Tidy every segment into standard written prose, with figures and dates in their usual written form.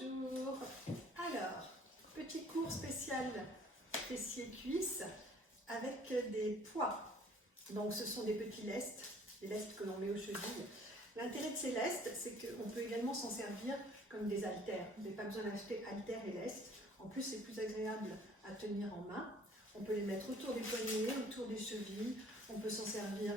Bonjour. Alors, petit cours spécial fessiers-cuisses avec des poids. Donc ce sont des petits lestes, des lestes que l'on met aux chevilles. L'intérêt de ces lestes, c'est qu'on peut également s'en servir comme des haltères. Vous n'avez pas besoin d'acheter haltères et lestes. En plus, c'est plus agréable à tenir en main. On peut les mettre autour des poignets, autour des chevilles. On peut s'en servir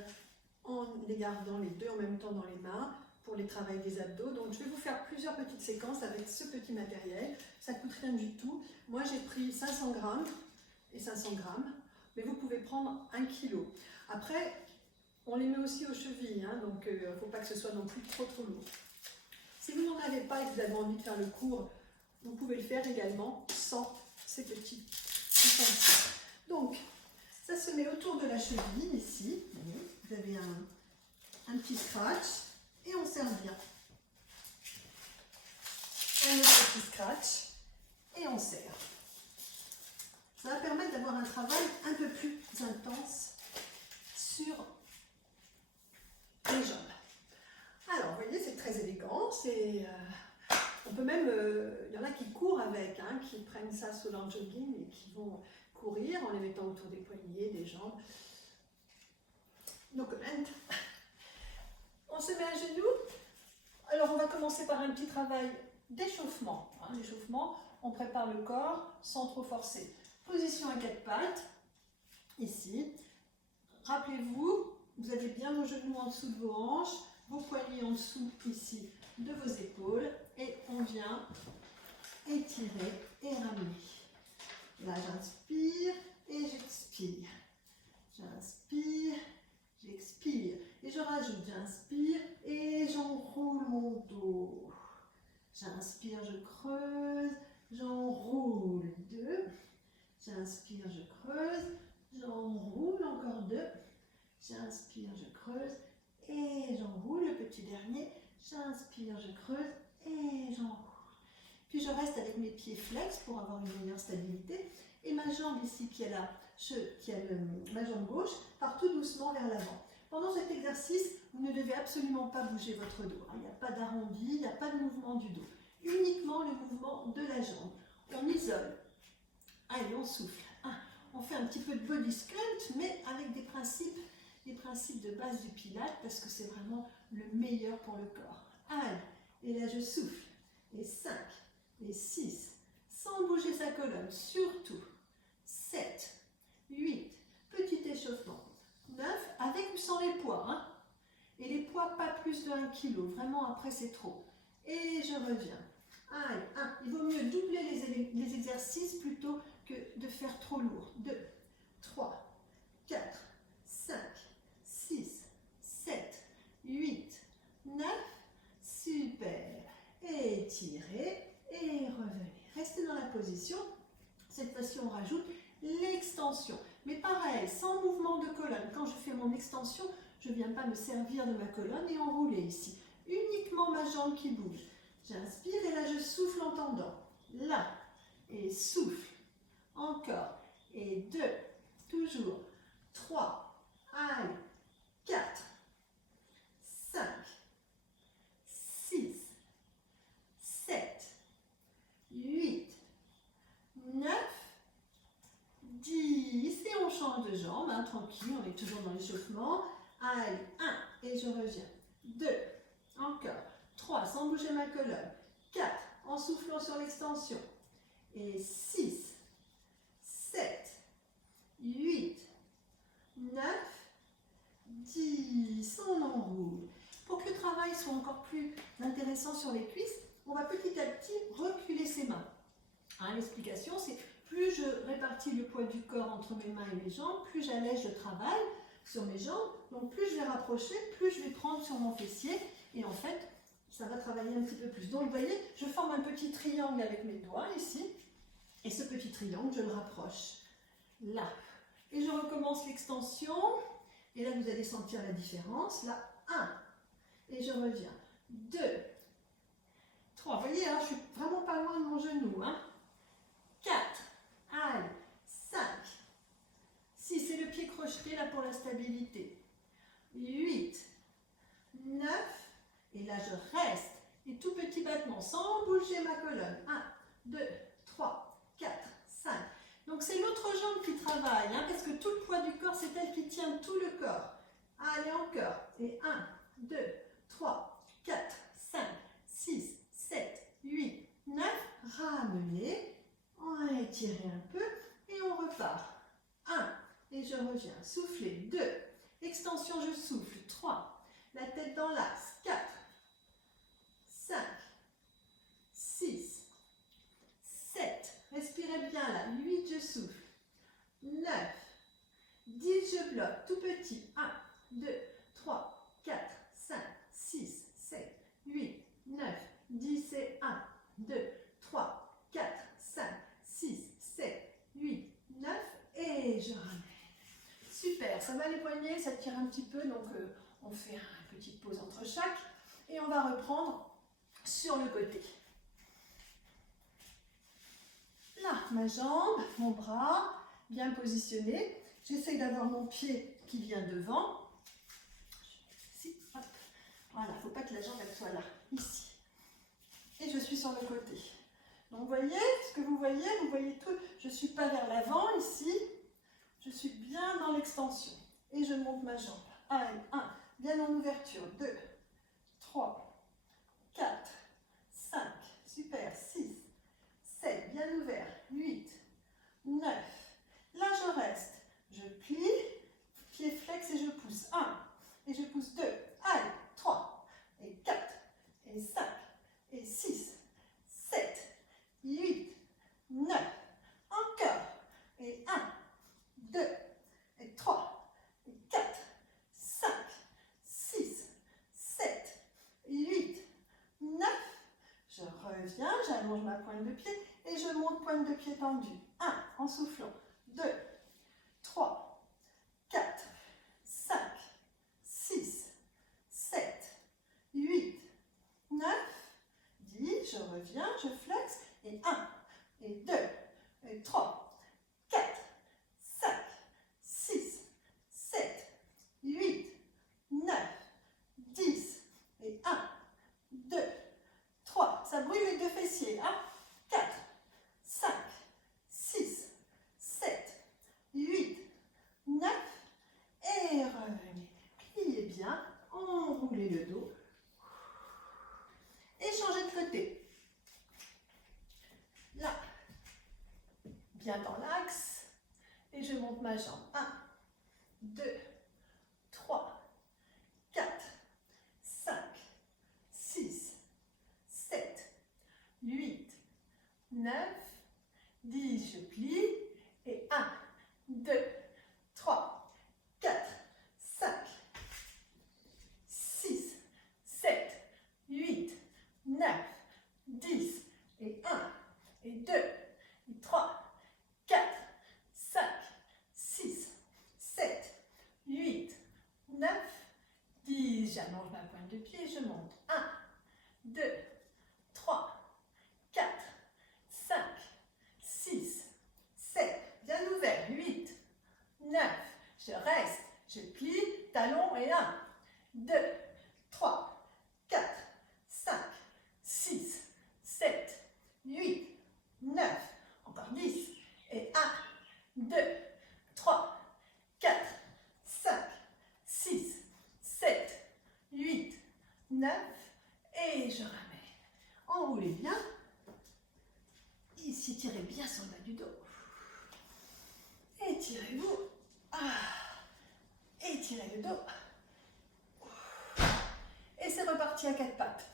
en les gardant les deux en même temps dans les mains pour les travails des abdos. Donc je vais vous faire plusieurs petites séquences avec ce petit matériel. Ça ne coûte rien du tout. Moi j'ai pris 500 grammes et 500 grammes, mais vous pouvez prendre 1 kg. Après, on les met aussi aux chevilles, hein, donc il ne faut pas que ce soit non plus trop lourd. Si vous n'en avez pas et que vous avez envie de faire le cours, vous pouvez le faire également sans ces petits ustensiles. Donc, ça se met autour de la cheville, ici. Vous avez un petit scratch et on serre bien. Un autre petit scratch et on serre. Ça va permettre d'avoir un travail un peu plus intense sur les jambes. Alors, vous voyez, c'est très élégant. On peut même, il y en a qui courent avec, hein, qui prennent ça sous leur jogging et qui vont courir en les mettant autour des poignets, des jambes. No comment. On se met à genoux. Alors, on va commencer par un petit travail d'échauffement. L'échauffement, on prépare le corps sans trop forcer. Position à 4 pattes, ici. Rappelez-vous, vous avez bien vos genoux en dessous de vos hanches, vos poignets en dessous, ici, de vos épaules. Et on vient étirer et ramener. Là, j'inspire et j'expire. J'inspire, j'expire. Et je rajoute, j'inspire et j'enroule mon dos. J'inspire, je creuse, j'enroule 2. J'inspire, je creuse, j'enroule encore 2. J'inspire, je creuse et j'enroule. Le petit dernier, j'inspire, je creuse et j'enroule. Puis je reste avec mes pieds flex pour avoir une meilleure stabilité. Et ma jambe ici qui est ma jambe gauche part tout doucement vers l'avant. Pendant cet exercice, vous ne devez absolument pas bouger votre dos. Il n'y a pas d'arrondi, il n'y a pas de mouvement du dos. Uniquement le mouvement de la jambe. On isole. Allez, on souffle. On fait un petit peu de body sculpt, mais avec les principes de base du Pilates, parce que c'est vraiment le meilleur pour le corps. Allez, et là je souffle. Et 5, et 6, sans bouger sa colonne, surtout. 7, 8, petit échauffement. 9, avec ou sans les poids. Hein. Et les poids, pas plus de 1 kg. Vraiment, après, c'est trop. Et je reviens. Allez, 1. Il vaut mieux doubler les exercices plutôt que de faire trop lourd. 2, 3, 4, 5, 6, 7, 8, 9. Super. Étirez et revenez. Restez dans la position. Cette fois-ci, on rajoute l'extension. Mais pareil, sans mouvement de colonne. Quand je fais mon extension, je ne viens pas me servir de ma colonne et enrouler ici. Uniquement ma jambe qui bouge. J'inspire et là, je souffle en tendant. Là. Et souffle. Encore. Et 2. Toujours. 3. Allez. 4. 5. 6. 7. 8. 9. 10. Et on change de jambe. Hein, tranquille, on est toujours dans l'échauffement. Allez. 1. Et je reviens. 2. Encore. 3. Sans bouger ma colonne. 4. En soufflant sur l'extension. Et 6. 7. 8. 9. 10. On enroule. Pour que le travail soit encore plus intéressant sur les cuisses, on va petit à petit reculer ses mains. Hein, l'explication, c'est plus je répartis le poids du corps entre mes mains et mes jambes, plus j'allège le travail sur mes jambes. Donc plus je vais rapprocher, plus je vais prendre sur mon fessier. Et en fait, ça va travailler un petit peu plus. Donc vous voyez, je forme un petit triangle avec mes doigts ici. Et ce petit triangle, je le rapproche là. Et je recommence l'extension. Et là, vous allez sentir la différence. Là, 1. Et je reviens. 2. 3. Vous voyez, hein, je suis vraiment pas loin de mon genou. Hein. 4. Allez. 5. 6. C'est le pied crocheté là pour la stabilité. 8. 9. Et là, je reste. Et tout petit battement, sans bouger ma colonne. 1, 2, 3, 4, 5. Donc c'est l'autre jambe qui travaille, hein, parce que tout le poids du corps, c'est elle qui tient tout le corps. Allez, encore. Et 1, 2, 3, 4, 5, 6, 7, 8, 9. Ramenez. On va étirer un peu et on repart. 1, et je reviens. Soufflez. 2, extension, je souffle. 3, la tête dans l'axe. 4, 5, 6, 7, respirez bien là. 8, je souffle. 9, 10, je bloque. Tout petit. 1, 2, 3, 4, 5, 6, 7, 8, 9, 10 et 1, 2, 3, 4, 5, 6, 7, 8, 9 et je ramène. Super, ça va les poignets, ça tire un petit peu, donc on fait une petite pause entre chaque et on va reprendre sur le côté. Là, ma jambe, mon bras, bien positionné. J'essaie d'avoir mon pied qui vient devant. Ici, hop. Voilà, il ne faut pas que la jambe elle soit là, ici. Et je suis sur le côté. Donc vous voyez ce que vous voyez tout. Je ne suis pas vers l'avant ici, je suis bien dans l'extension. Et je monte ma jambe. Allez, 1, bien en ouverture. 2, 3, 4, 5, super, 6, 7, bien ouvert, 8, 9. Là, je reste. Je plie, pied flex et je pousse. 1, et je pousse 2. Allez, 3, et 4, et 5, et 6, 7, 8, 9. Encore. Et 1, 2, et 3, et 4, 5, 6, 7, 8, 9. Je reviens, j'allonge ma pointe de pied et je monte pointe de pied tendue. 1, en soufflant. 2, 3, 4, 5, 6, 7, 8, 9, 10, je reviens, je flex, et 1, et 2, et 3, 4, 5, 6, 7, 8, 9, 10, et 1, 2, 3, ça brûle les deux fessiers, hein? 4, 5, 6, 7, 8, 9, et revenez. Pliez bien, enroulez le dos, et changez de côté. Là, bien dans l'axe, et je monte ma jambe. 1, 2, 3, 4, 5, 6, 7, 8, 9, 10, je plie, et 1, 2, 3, 4, 5, 6, 7, 8, 9, 10, et 1, et 2, et 3, 4, 5, 6, 7, 8, 9, 10. J'allonge ma pointe de pied et je monte. 1, 2, 3, 4, 5, 6, 7, bien ouvert, 8, 9, je reste, je plie, talon et 1, 2, 3, 4, 5, 6, 7, 8, 9, encore 10, et 1, 2, 3, 4, 5, 6, 7, 8, 9, et je ramène. Enroulez bien. Ici, tirez bien sur le bas du dos. Étirez-vous. Étirez le dos. Et c'est reparti à quatre pattes.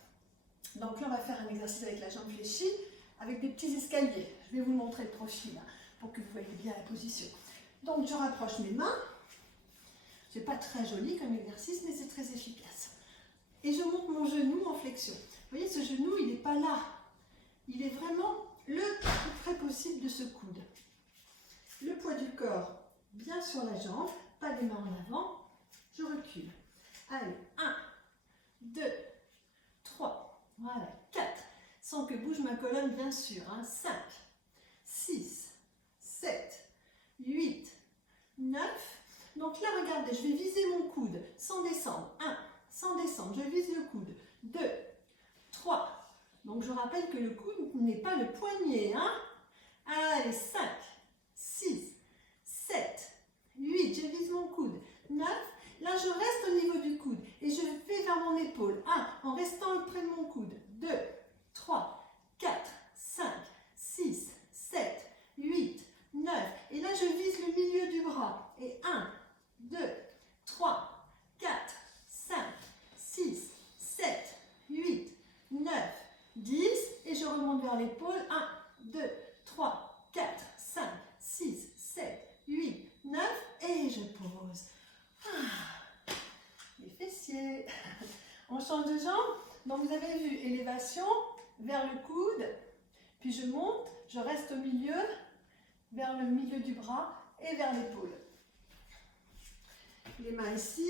Donc là, on va faire un exercice avec la jambe fléchie, avec des petits escaliers. Je vais vous montrer le profil, hein, pour que vous voyez bien la position. Donc, je rapproche mes mains. C'est pas très joli comme exercice, mais c'est très efficace. Et je monte mon genou en flexion. Vous voyez, ce genou, il n'est pas là. Il est vraiment le plus près possible de ce coude. Le poids du corps bien sur la jambe, pas les mains en avant. Je recule. Allez, 1, 2, 3, voilà, 4. Sans que bouge ma colonne, bien sûr. 5, 6, 7, 8, 9. Donc là, regardez, je vais viser mon coude sans descendre. 1, sans descendre, je vise le coude. 2, 3, Donc je rappelle que le coude n'est pas le poignet. Hein? Allez, 5, 6, 7, 8, je vise mon coude. 9, là je reste au niveau du coude et je vais vers mon épaule. 1, en restant près de mon coude. 2, 3, 4, 5, 6, 7, 8, 9. Et là je vise le milieu du bras. Et 1, 2, 3, 4, 5, 6, 7, 8, 9, 10. Et je remonte vers l'épaule. 1, 2, 3, 4, 5, 6, 7, 8, 9. Et je pose. Les fessiers. On change de jambe. Donc vous avez vu élévation vers le coude. Puis je monte, je reste au milieu, vers le milieu du bras et vers l'épaule. Les mains ici.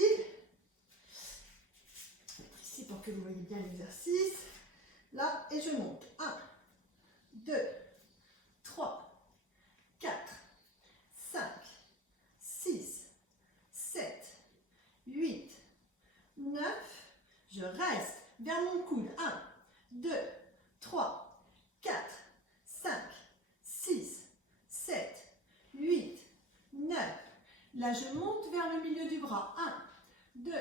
Ici pour que vous voyez bien l'exercice. Là, et je monte. 1, 2, 3, 4, 5, 6, 7, 8, 9. Je reste vers mon coude. 1, 2, 3, 4, 5, 6, 7, 8, 9. Là, je monte vers le milieu du bras. 1, 2,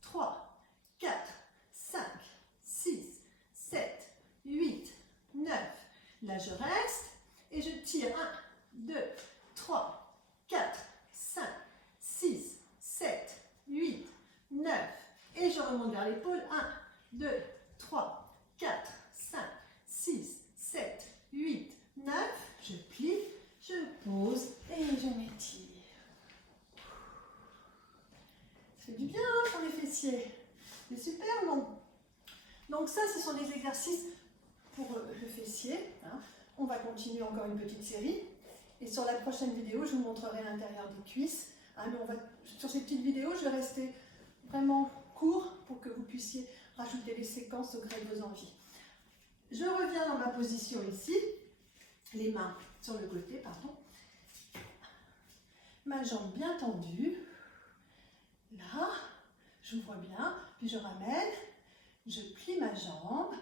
3, 4, 5, 6, 7, 8, 9. Là, je reste et je tire. 1, 2, 3, 4, 5, 6, 7, 8, 9. Et je remonte vers l'épaule. 1, 2, 3, 4, 5, 6, 7, 8, 9. Je plie, je pose et je m'étire. Ça fait du bien hein, pour les fessiers. C'est super, non? Donc ça, ce sont des exercices pour le fessier. Hein. On va continuer encore une petite série. Et sur la prochaine vidéo, je vous montrerai l'intérieur des cuisses. Hein, mais sur ces petites vidéos, je vais rester vraiment court pour que vous puissiez rajouter les séquences au gré de vos envies. Je reviens dans ma position ici. Les mains sur le côté, pardon. Ma jambe bien tendue. Là, j'ouvre bien, puis je ramène. Je plie ma jambe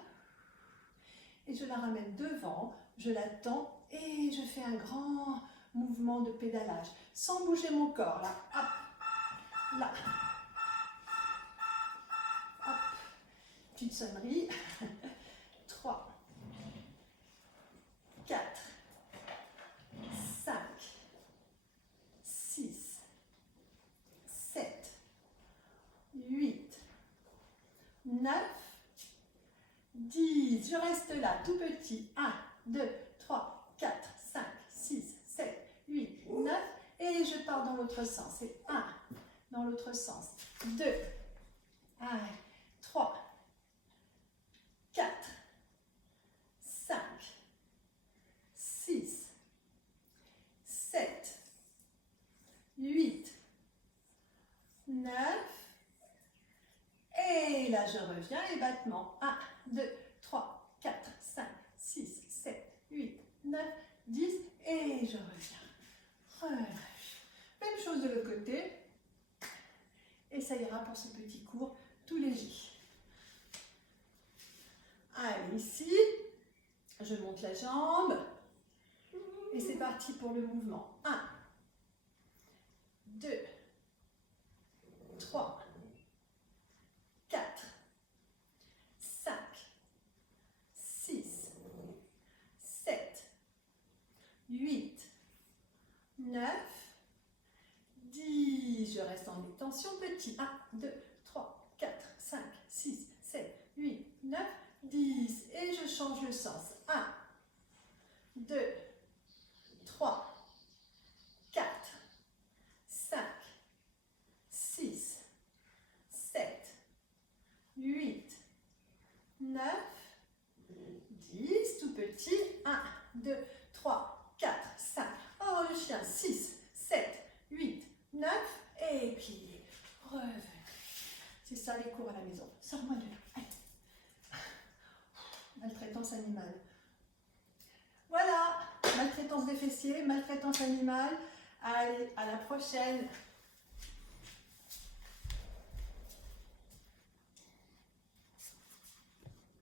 et je la ramène devant, je la tends et je fais un grand mouvement de pédalage sans bouger mon corps. Là, hop, là, hop, petite sonnerie. 3, 4, 5, 6, 7, 8, 9, 10. Je reste là, tout petit. 1, 2, 3, 4, 5, 6, 7, 8, 9. Et je pars dans l'autre sens. Et 1, dans l'autre sens. 2, 3, 4, 5, 6, 7, 8, 9. Et là, je reviens, les battements. 1, 2, 3, 4, 5, 6, 7, 8, 9, 10. Et je reviens. Relâche. Même chose de l'autre côté. Et ça ira pour ce petit cours tout léger. Allez, ici, je monte la jambe. Et c'est parti pour le mouvement. 1, 2, 3, 4, 5, 6, 7, 8, 9, 10. Je reste en détention petit. 1, 2, 3, 4, 5, 6, 7, 8, 9, 10. Et je change le sens. 1, 2, 3, 4, 5, 6, 7, 8, 9, 10. Tout petit. 1, 2, 3, 4, 5. Oh, le chien. 6, 7, 8, 9. Et puis, revenez. C'est ça les cours à la maison. Sors-moi de là. Allez. Maltraitance animale. Voilà. Maltraitance des fessiers, maltraitance animale. Allez, à la prochaine.